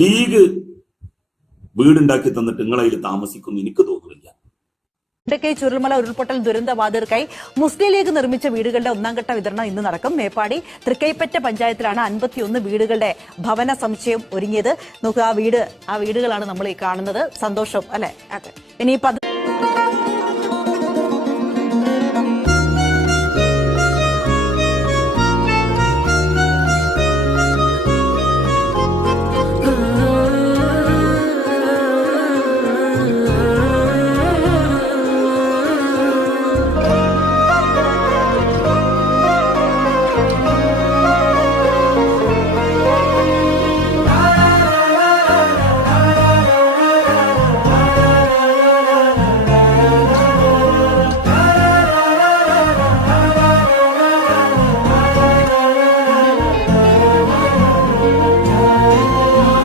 League വീടുണ്ടാക്കി തന്നിട്ട് നിങ്ങളതിൽ താമസിക്കുന്നു എനിക്ക് തോന്നുന്നില്ല. ഇടയ്ക്ക് ചുരുൾമല ഉരുൾപൊട്ടൽ ദുരന്തബാധിതർക്കായി മുസ്ലിം ലീഗ് നിർമ്മിച്ച വീടുകളുടെ ഒന്നാംഘട്ട വിതരണം ഇന്ന് നടക്കും. മേപ്പാടി തൃക്കൈപ്പറ്റ പഞ്ചായത്തിലാണ് 51 വീടുകളുടെ ഭവന സമുച്ചയം ഒരുങ്ങിയത്. നോക്കുക, ആ വീടുകളാണ് നമ്മൾ ഈ കാണുന്നത്. സന്തോഷം അല്ലെ? ഇനി